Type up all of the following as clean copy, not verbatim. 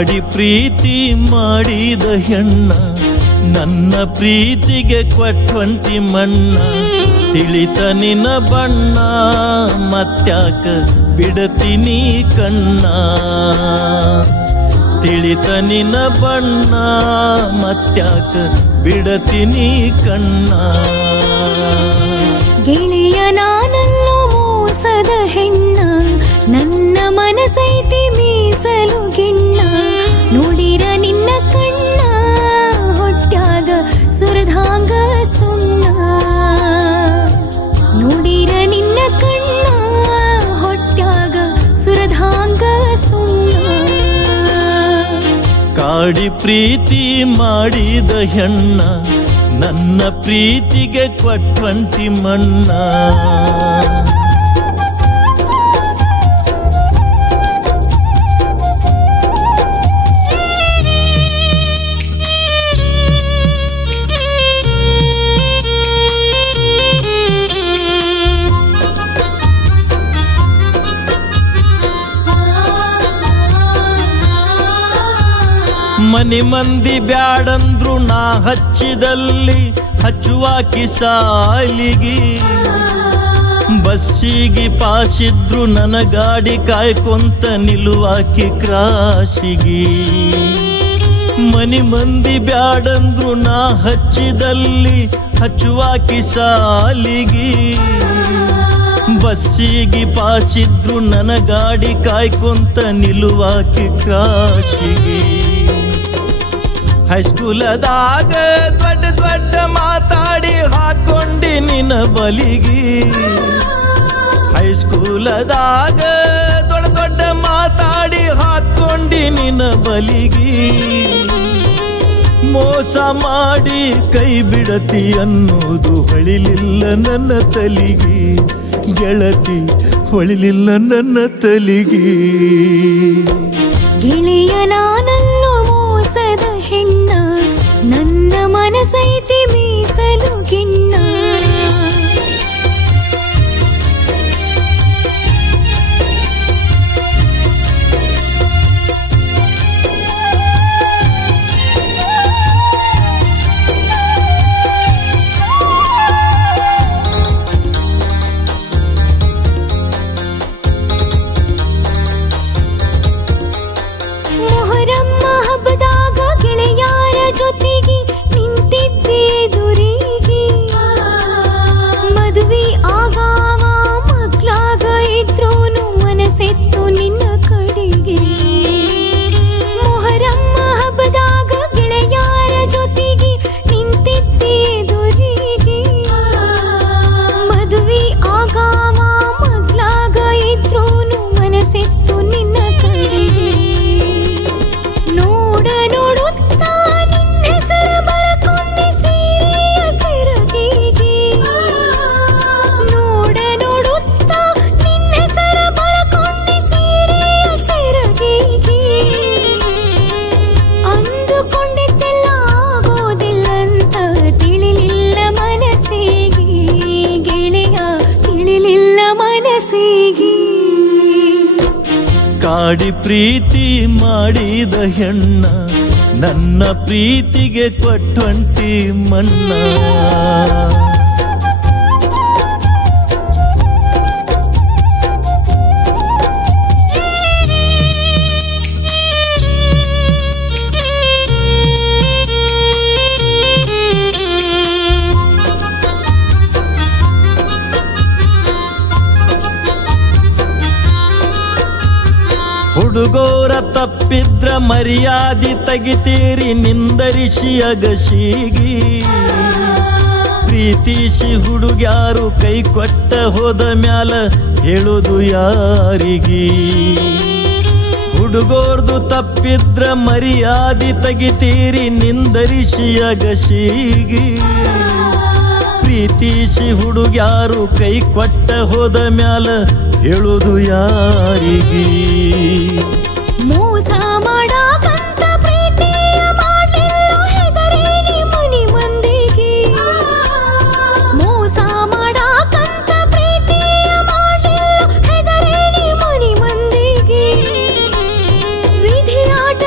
ಕಾಡಿ ಪ್ರೀತಿ ಮಾಡಿದ ಹೆಣ್ಣ ನನ್ನ ಪ್ರೀತಿಗೆ ಕೊಟ್ಟಂಟಿ ಮಣ್ಣ ತಿಳಿತ ನಿನ್ನ ಬಣ್ಣ ಮತ್ಯಾಕ ಬಿಡತೀನಿ ಕಣ್ಣ ತಿಳಿತ ನಿನ್ನ ಬಣ್ಣ ಮತ್ಯಾಕ ಬಿಡತೀನಿ ಕಣ್ಣ ಗೆಳೆಯ ನಾನಲ್ಲೋ ಮೋಸದ ಹೆಣ್ಣ ನನ್ನ ಮನಸೈತಿ ಮೀಸಲು ಗಿಣ್ಣ ನೋಡಿರ ನಿನ್ನ ಕಣ್ಣ ಹೊಟ್ಯಾಗ ಸುರಧಾಂಗ ಸುಣ್ಣ ನೋಡಿರ ನಿನ್ನ ಕಣ್ಣ ಹೊಟ್ಯಾಗ ಸುರಧಾಂಗ ಸುಣ್ಣ ಕಾಡಿ ಪ್ರೀತಿ ಮಾಡಿದ ಹೆಣ್ಣ ನನ್ನ ಪ್ರೀತಿಗೆ ಕೊಟ್ಟಂಟಿ ಮಣ್ಣ ಮನಿ ಮಂದಿ ಬ್ಯಾಡಂದ್ರು ನಾ ಹಚ್ಚಿದಲ್ಲಿ ಹಚ್ಚುವಾಕಿ ಸಾಲಿಗಿ ಬಸ್ಸಿಗೆ ಪಾಸಿದ್ರು ನನ್ನ ಗಾಡಿ ಕಾಯ್ಕೊಂತ ನಿಲ್ಲುವಾಕಿ ಕ್ರಾಶಿಗಿ ಮನಿ ಮಂದಿ ಬ್ಯಾಡಂದ್ರು ನಾ ಹಚ್ಚಿದಲ್ಲಿ ಹಚ್ಚುವಾಕಿ ಸಾಲಿಗಿ ಬಸ್ಸಿಗೆ ಪಾಸಿದ್ರು ನನ್ನ ಗಾಡಿ ಕಾಯ್ಕೊಂತ ನಿಲ್ಲುವಾಕಿ ಕ್ರಾಶಿಗಿ ಹೈಸ್ಕೂಲದಾಗ ದೊಡ್ಡ ದೊಡ್ಡ ಮಾತಾಡಿ ಹಾಕೊಂಡಿ ನಿನ್ನ ಬಲಿಗಿ ಹೈಸ್ಕೂಲದಾಗ ದೊಡ್ಡ ದೊಡ್ಡ ಮಾತಾಡಿ ಹಾಕೊಂಡಿ ನಿನ್ನ ಬಲಿಗಿ ಮೋಸ ಮಾಡಿ ಕೈ ಬಿಡತಿ ಅನ್ನೋದು ಹೊಳಿಲಿಲ್ಲ ನನ್ನ ತಲಿಗಿ ಗೆಳತಿ ಹೊಳಿಲಿಲ್ಲ ನನ್ನ ತಲಿಗಿ ಗೆಳೆಯ ನಾನಲ್ಲೋ ಮೋಸದ ಹೆಣ್ಣ ನನ್ನ ಮನಸೈತಿ ಮೀಸಲು ಗಿಣ್ಣ ಮೊಹರಮ್ಮ ಹಬ್ಬದಾಗ ಗೆಳೆಯಾರ ಜೊತೆಗೆ ನಿಂತಿದ್ದೆ ದುರಿಗೆ ಮದುವೆ ಆಗಾವ ಮಗ್ಲಾಗ ಇದ್ರೋನು ಮನಸ್ಸೆತ್ತು ನಿನ್ನ ಕಡೆಗೆ ಮೊಹರಮ್ಮ ಹಬ್ಬದಾಗ ಗೆಳೆಯಾರ ಜೊತೆಗೆ ನಿಂತಿದ್ದೆ ದುರಿಗೆ ಮದುವೆ ಆಗಾವ ಮಗ್ಲಾಗ ಇದ್ರೋನು ಮನಸ್ಸೆತ್ತು ನಿನ್ನ ಕಡೆಗೆ ನೋಡ ನೋಡುತ್ತಾ ನಿನ್ನ ಹೆಸರ ಬರಕೊಂಡಿ ಸೀರೆಯ ಸೆರಗಿಗೆ ನೋಡ ನೋಡುತ್ತಾ ನಿನ್ನ ಹೆಸರ ಬರಕೊಂಡಿ ಸೀರೆಯ ಸೆರಗಿಗೆ ಅಂದುಕೊಂಡಿದ್ದೆಲ್ಲ ಆಗೋದಿಲ್ಲಂತ ತಿಳಿಲಿಲ್ಲ ಮನಸ್ಸಿಗೆ ಗೆಳೆಯ ತಿಳಿಲಿಲ್ಲ ಮನಸ್ಸಿಗೆ ಕಾಡಿ ಪ್ರೀತಿ ಮಾಡಿದ ಹೆಣ್ಣ ನನ್ನ ಪ್ರೀತಿಗೆ ಕೊಟ್ಟಂಟಿ ಮಣ್ಣ ಹುಡುಗೋರ ತಪ್ಪಿದ್ರ ಮರ್ಯಾದಿ ತೆಗಿತೀರಿ ನಿಂದರಿಸಿ ಅಗಸಿಗಿ ಪ್ರೀತಿಸಿ ಹುಡುಗ್ಯಾರು ಕೈ ಕೊಟ್ಟ ಹೋದ ಮ್ಯಾಲ ಹೇಳುದು ಯಾರಿಗಿ ಹುಡುಗೋರ್ದು ತಪ್ಪಿದ್ರ ಮರ್ಯಾದಿ ತೆಗಿತೀರಿ ನಿಂದರಿಸಿ ಅಗಸಿಗಿ ಪ್ರೀತಿಸಿ ಹುಡುಗ್ಯಾರು ಕೈ ಕೊಟ್ಟ ಹೋದ ಮ್ಯಾಲ ಹೇಳುದು ಯಾರಿಗಿ ಮೋಸ ಮಾಡಾಕಂತ ಪ್ರೀತಿಯ ಮಾಡಲಿಲ್ಲ ಹೆದರೇನಿ ಮನಿ ಮಂದಿಗೆ ಮೋಸ ಮಾಡಾಕಂತ ಪ್ರೀತಿಯ ಮಾಡಲಿಲ್ಲ ಹೆದರೇನಿ ಮನಿ ಮಂದಿಗೆ ವಿಧಿಯಾಟ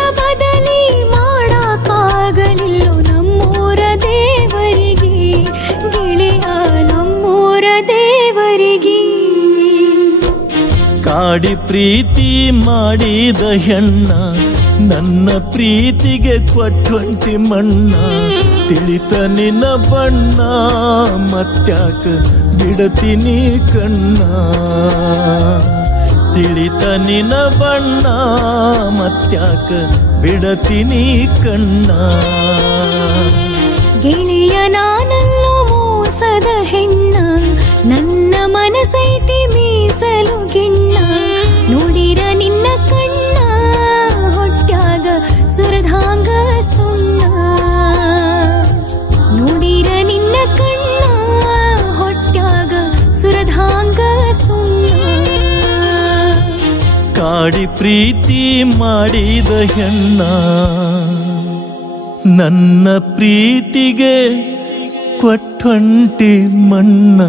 ಕಾಡಿ ಪ್ರೀತಿ ಮಾಡಿದ ಹೆಣ್ಣ ನನ್ನ ಪ್ರೀತಿಗೆ ಕೊಟ್ಟೊಂಟಿ ಮಣ್ಣ ತಿಳಿತ ನಿನ್ನ ಬಣ್ಣ ಮತ್ಯಾಕ ಬಿಡತೀನಿ ಕಣ್ಣ ತಿಳಿತ ನಿನ್ನ ಬಣ್ಣ ಮತ್ಯಾಕ ಬಿಡತೀನಿ ಕಣ್ಣ ಗೆಳೆಯ ನಾನಲ್ಲೋ ಮೋಸದ ಹೆಣ್ಣ ನನ್ನ ಮನಸೈತಿ ಮೀಸಲು ಗಿಣ್ಣ ನೋಡಿರ ನಿನ್ನ ಕಣ್ಣ ಹೊಟ್ಯಾಗ ಸುರಧಾಂಗ ಸುಣ್ಣ ನೋಡಿರ ನಿನ್ನ ಕಣ್ಣ ಹೊಟ್ಯಾಗ ಸುರಧಾಂಗ ಸುಣ್ಣ ಕಾಡಿ ಪ್ರೀತಿ ಮಾಡಿದ ಹೆಣ್ಣ ನನ್ನ ಪ್ರೀತಿಗೆ ಕೊಟ್ಟೊಂಟಿ ಮಣ್ಣ